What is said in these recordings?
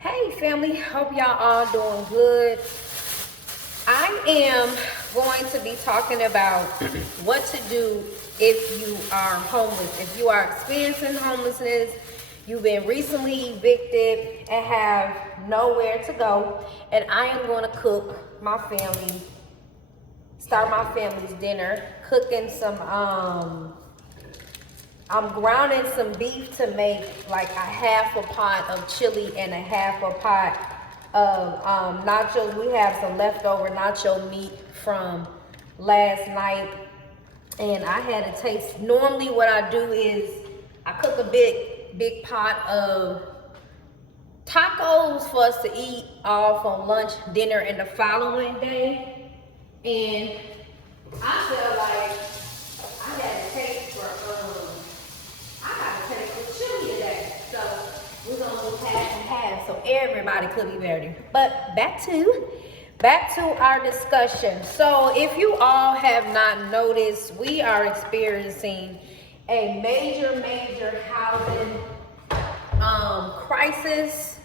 Hey family, hope y'all all doing good. I am going to be talking about what to do if you are homeless. If you are experiencing homelessness, you've been recently evicted and have nowhere to go, and I am going to start my family's dinner, cooking I'm grounding some beef to make like a half a pot of chili and a half a pot of nachos. We have some leftover nacho meat from last night, and I had a taste. Normally what I do is I cook a big pot of tacos for us to eat all for lunch, dinner, and the following day. And I feel like I had a taste for chili today. So we're gonna do half and half so everybody could be better. But back to our discussion. So if you all have not noticed, we are experiencing a major housing crisis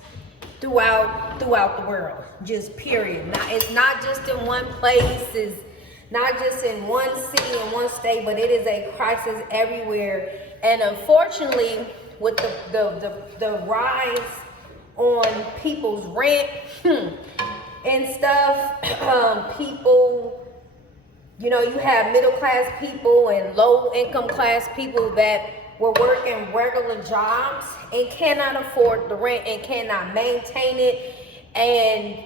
throughout the world, just period. Now, it's not just in one place, it's not just in one city and one state, but it is a crisis everywhere. And unfortunately, with the rise on people's rent and stuff, people, you have middle class people and low income class people that were working regular jobs and cannot afford the rent and cannot maintain it, and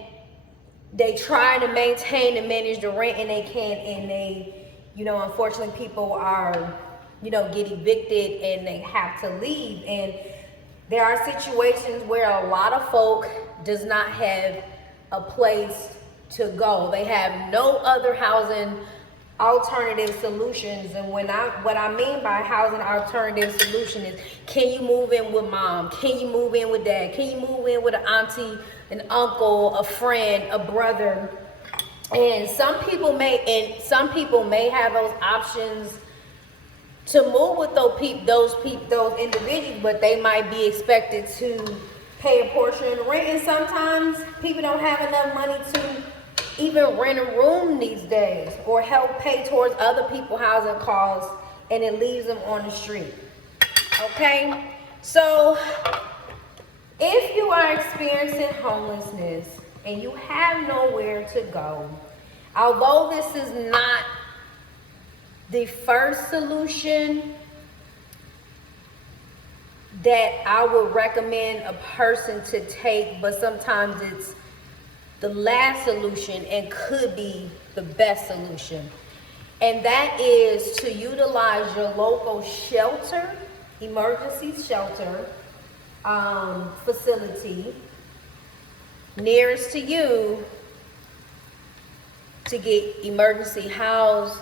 they try to maintain and manage the rent and they can't, and they, unfortunately people are, get evicted and they have to leave. And there are situations where a lot of folk does not have a place to go. They have no other housing alternative solutions. And what I mean by housing alternative solution is, can you move in with mom? Can you move in with dad? Can you move in with an auntie, an uncle, a friend, a brother? And some people may have those options to move with those individuals, but they might be expected to pay a portion of the rent. And sometimes people don't have enough money to even rent a room these days or help pay towards other people's housing costs, and it leaves them on the street. Okay? So if you are experiencing homelessness and you have nowhere to go, although this is not the first solution that I would recommend a person to take, but sometimes it's the last solution and could be the best solution. And that is to utilize your local shelter, emergency shelter facility nearest to you to get emergency housed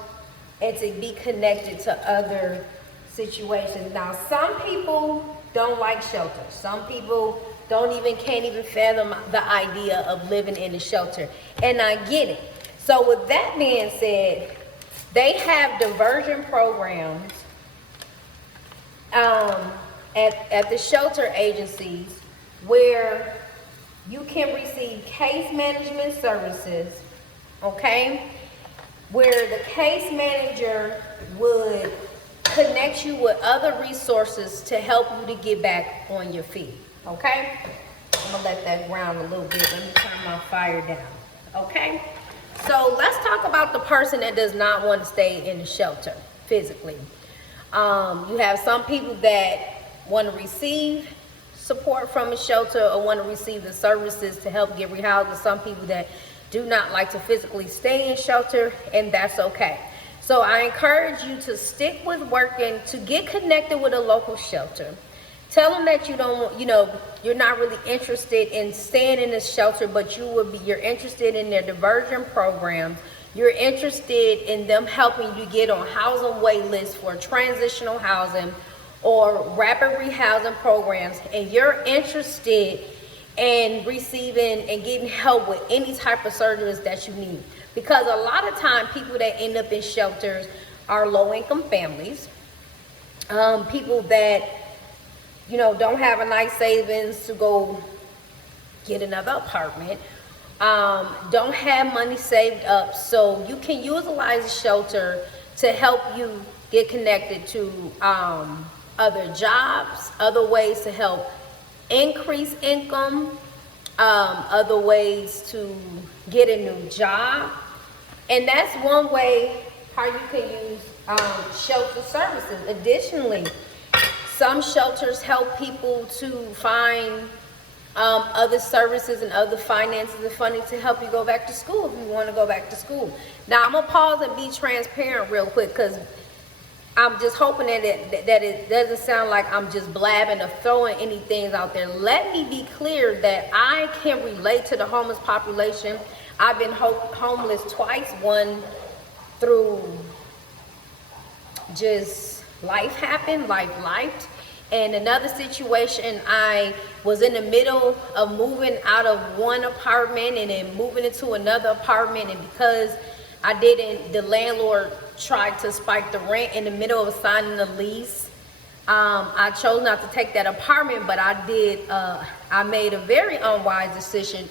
and to be connected to other situations. Now, some people don't like shelter. Some people can't even fathom the idea of living in a shelter, and I get it. So with that being said, they have diversion programs at the shelter agencies where you can receive case management services, okay? Where the case manager would connect you with other resources to help you to get back on your feet, okay? I'm gonna let that ground a little bit. Let me turn my fire down, okay? So let's talk about the person that does not want to stay in the shelter physically. You have some people that want to receive support from a shelter or want to receive the services to help get rehoused, and some people that do not like to physically stay in shelter, and that's okay. So I encourage you to stick with working, to get connected with a local shelter. Tell them that you're not really interested in staying in this shelter, but you're interested in their diversion programs. You're interested in them helping you get on housing wait lists for transitional housing or rapid rehousing programs, and you're interested in receiving and getting help with any type of service that you need. Because a lot of time people that end up in shelters are low-income families, people that don't have a nice savings to go get another apartment, don't have money saved up, so you can utilize the shelter to help you get connected to other jobs, other ways to help increase income, other ways to get a new job. And that's one way how you can use shelter services. Additionally, some shelters help people to find other services and other finances and funding to help you go back to school if you want to go back to school. Now, I'm going to pause and be transparent real quick, because I'm just hoping that it doesn't sound like I'm just blabbing or throwing anything out there. Let me be clear that I can relate to the homeless population. I've been homeless twice, one through just life happened, life lifed. And another situation, I was in the middle of moving out of one apartment and then moving into another apartment, and because I didn't, the landlord tried to spike the rent in the middle of signing the lease. I chose not to take that apartment, but I did. I made a very unwise decision.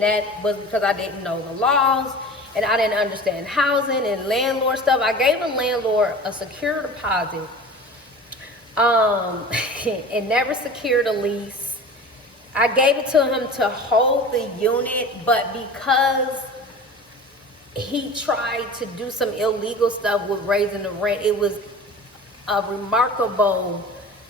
That was because I didn't know the laws and I didn't understand housing and landlord stuff. I gave the landlord a secure deposit, and never secured a lease. I gave it to him to hold the unit, but because he tried to do some illegal stuff with raising the rent, it was a remarkable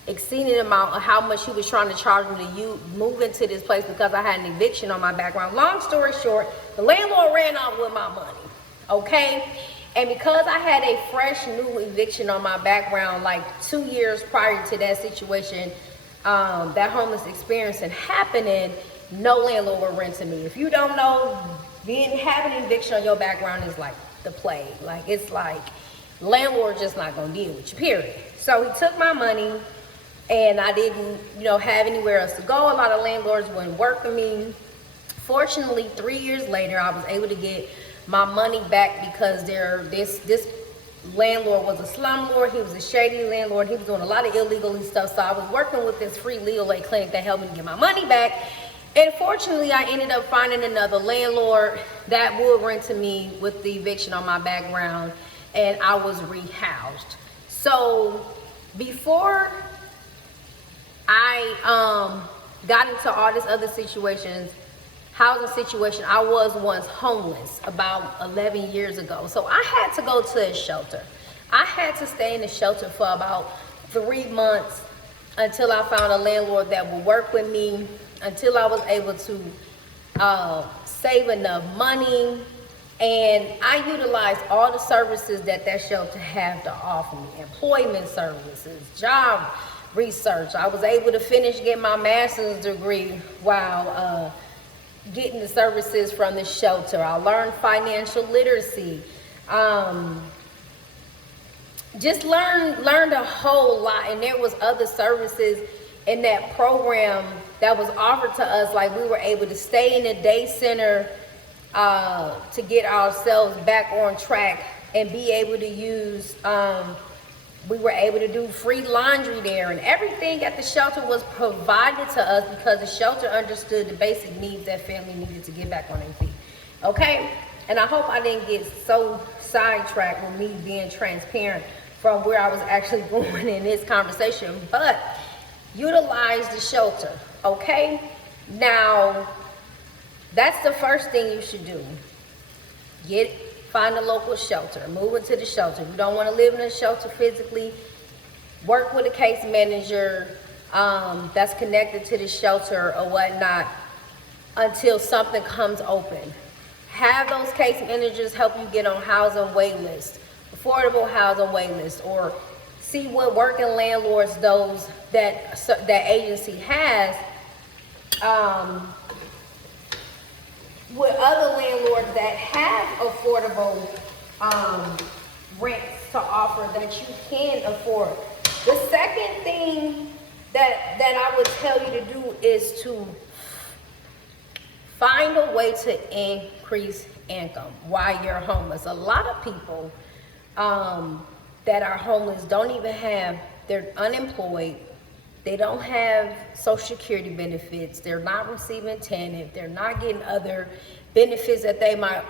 exceeding amount of how much he was trying to charge me to move into this place because I had an eviction on my background. Long story short, the landlord ran off with my money, okay? And because I had a fresh new eviction on my background, like 2 years prior to that situation, that homeless experience and happening, no landlord would rent to me. If you don't know, having an eviction on your background is like the plague. Like, it's like landlord just not gonna deal with you, period. So he took my money, and I didn't, have anywhere else to go. A lot of landlords wouldn't work for me. Fortunately, 3 years later, I was able to get my money back because this landlord was a slumlord. He was a shady landlord. He was doing a lot of illegal stuff. So I was working with this free legal aid clinic that helped me to get my money back. And fortunately, I ended up finding another landlord that would rent to me with the eviction on my background, and I was rehoused. So before I got into all this other housing situation, I was once homeless about 11 years ago. So I had to go to a shelter. I had to stay in the shelter for about 3 months until I found a landlord that would work with me, until I was able to save enough money. And I utilized all the services that shelter had to offer me: employment services, job research. I was able to get my master's degree while getting the services from the shelter. I learned financial literacy. Just learned a whole lot. And there was other services in that program that was offered to us. Like, we were able to stay in a day center to get ourselves back on track and be able to use, we were able to do free laundry there, and everything at the shelter was provided to us because the shelter understood the basic needs that family needed to get back on their feet, okay? And I hope I didn't get so sidetracked with me being transparent from where I was actually going in this conversation, but utilize the shelter, okay? Now, that's the first thing you should do. Find a local shelter, move into the shelter. If you don't want to live in a shelter physically, work with a case manager that's connected to the shelter or whatnot until something comes open. Have those case managers help you get on housing wait list, affordable housing wait list, or see what working landlords those that agency has with other landlords that have affordable rents to offer that you can afford. The second thing that I would tell you to do is to find a way to increase income while you're homeless. A lot of people that are homeless don't even have, they're unemployed, They don't have Social Security benefits. They're not receiving TANF. They're not getting other benefits that they might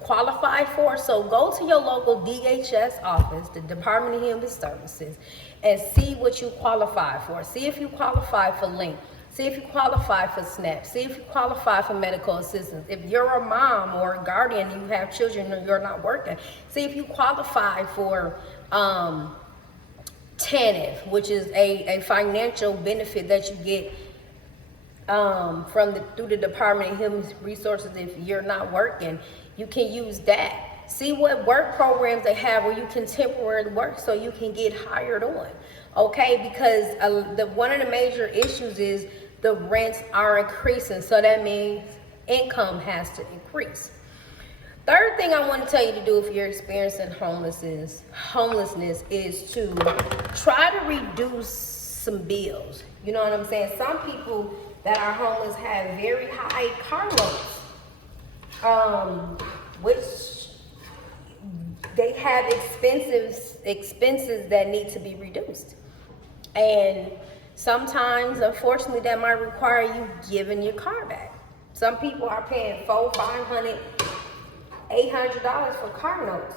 qualify for. So go to your local DHS office, the Department of Human Services, and see what you qualify for. See if you qualify for LINK. See if you qualify for SNAP. See if you qualify for medical assistance. If you're a mom or a guardian and you have children and you're not working, see if you qualify for TANF, which is a financial benefit that you get through the Department of Human Resources. If you're not working, you can use that. See what work programs they have where you can temporarily work so you can get hired on. Okay, because one of the major issues is the rents are increasing, so that means income has to increase. Third thing I want to tell you to do if you're experiencing homelessness is to try to reduce some bills. You know what I'm saying? Some people that are homeless have very high car loans, which they have expenses that need to be reduced. And sometimes, unfortunately, that might require you giving your car back. Some people are paying $400, $500, $800 for car notes,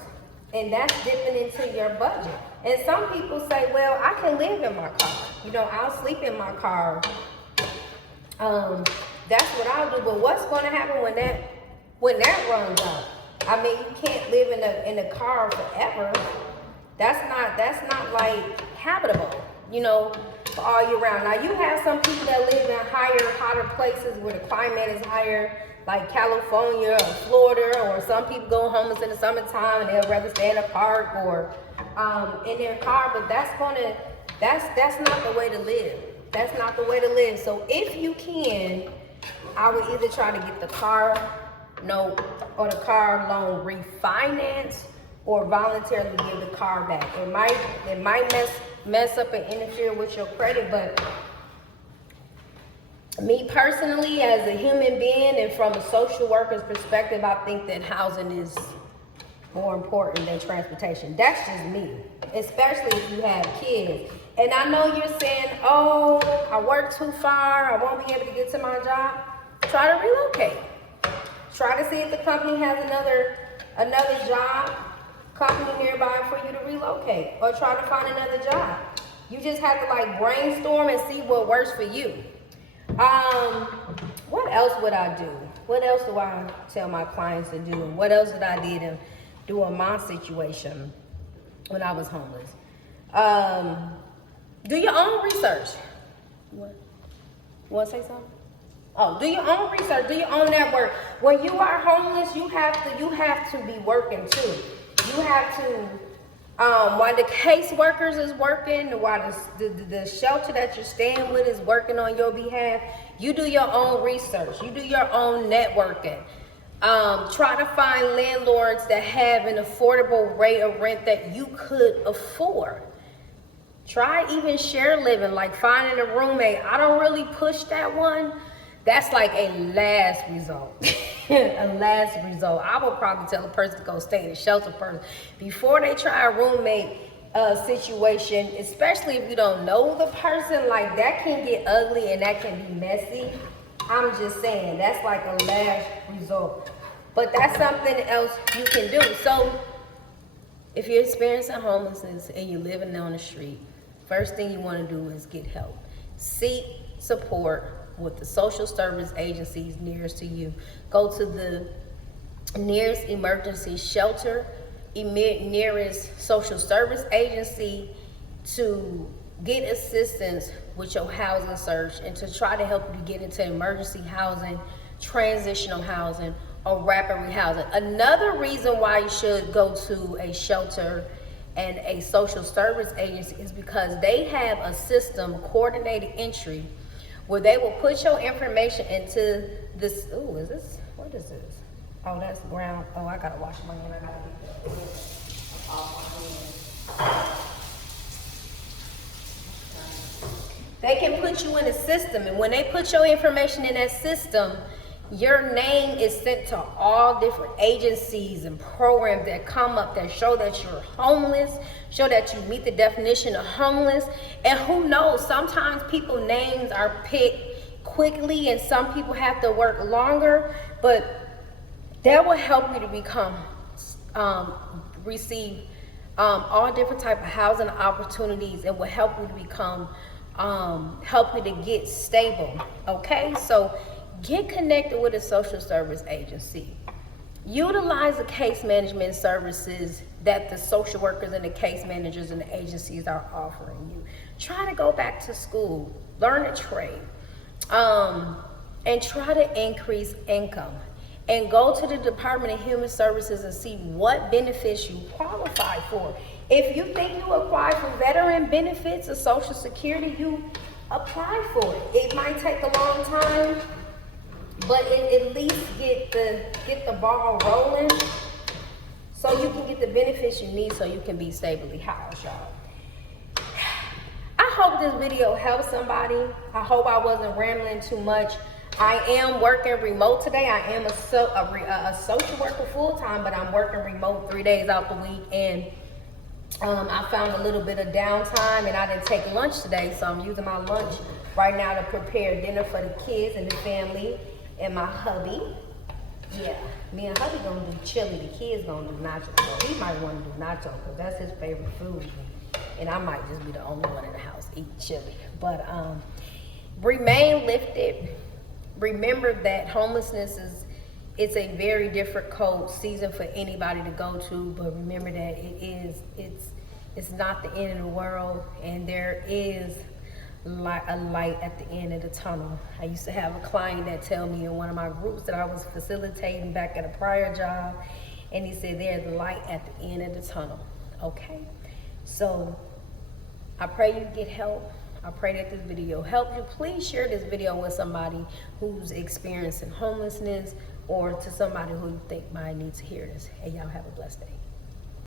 and that's dipping into your budget. And some people say, well, I can live in my car. You know, I'll sleep in my car. That's what I'll do. But what's going to happen when that runs out? I mean, you can't live in a car forever. That's not like habitable, you know, for all year round. Now you have some people that live in hotter places where the climate is higher, like California or Florida, or some people go homeless in the summertime and they'll rather stay in a park or in their car. But that's not the way to live. That's not the way to live. So if you can, I would either try to get the car note or the car loan refinanced or voluntarily give the car back. It might mess up and interfere with your credit, but me personally, as a human being and from a social worker's perspective, I think that housing is more important than transportation. That's just me, especially if you have kids. And I know you're saying, oh, I work too far, I won't be able to get to my job. Try to relocate. Try to see if the company has another job company nearby for you to relocate, or try to find another job. You just have to like brainstorm and see what works for you. What else would I do? What else do I tell my clients to do? And what else did I do in my situation when I was homeless? Do your own research. What? You want to say something? Oh, do your own research. Do your own network. When you are homeless, you have to be working too. You have to, while the caseworkers is working, while the shelter that you're staying with is working on your behalf, you do your own research. You do your own networking. Try to find landlords that have an affordable rate of rent that you could afford. Try even share living, like finding a roommate. I don't really push that one. That's like a last result. A last result. I would probably tell a person to go stay in a shelter first before they try a roommate situation, especially if you don't know the person. Like, that can get ugly and that can be messy. I'm just saying, that's like a last result. But that's something else you can do. So if you're experiencing homelessness and you're living on the street, first thing you want to do is get help. Seek support with the social service agencies nearest to you. Go to the nearest emergency shelter, nearest social service agency to get assistance with your housing search and to try to help you to get into emergency housing, transitional housing, or rapid rehousing. Another reason why you should go to a shelter and a social service agency is because they have a system, coordinated entry, where they will put your information into this. Ooh, is this? What is this? Oh, that's ground. Oh, I gotta wash my hands. I gotta get that off my hands. They can put you in a system, and when they put your information in that system, your name is sent to all different agencies and programs that come up that show that you're homeless, show that you meet the definition of homeless. And who knows, sometimes people's names are picked quickly and some people have to work longer, but that will help you to become, receive all different type of housing opportunities, and will help you to become, help you to get stable, okay? So get connected with a social service agency. Utilize the case management services that the social workers and the case managers and the agencies are offering you. Try to go back to school, learn a trade, and try to increase income. And go to the Department of Human Services and see what benefits you qualify for. If you think you apply for veteran benefits or Social Security, you apply for it. It might take a long time, but at least get the ball rolling so you can get the benefits you need so you can be stably housed, y'all. I hope this video helps somebody. I hope I wasn't rambling too much. I am working remote today. I am a social worker full-time, but I'm working remote 3 days out the week, and I found a little bit of downtime, and I didn't take lunch today, so I'm using my lunch right now to prepare dinner for the kids and the family and my hubby. Yeah, me and hubby gonna do chili. The kids gonna do nachos. So he might want to do nachos because that's his favorite food, and I might just be the only one in the house eating chili. But remain lifted. Remember that homelessness it's a very difficult season for anybody to go to, but remember that it's not the end of the world, and there is a light at the end of the tunnel. I used to have a client that tell me in one of my groups that I was facilitating back at a prior job, and he said there's light at the end of the tunnel. Okay, so I pray you get help. I pray that this video helped you. Please share this video with somebody who's experiencing homelessness, or to somebody who you think might need to hear this. Hey, y'all have a blessed day.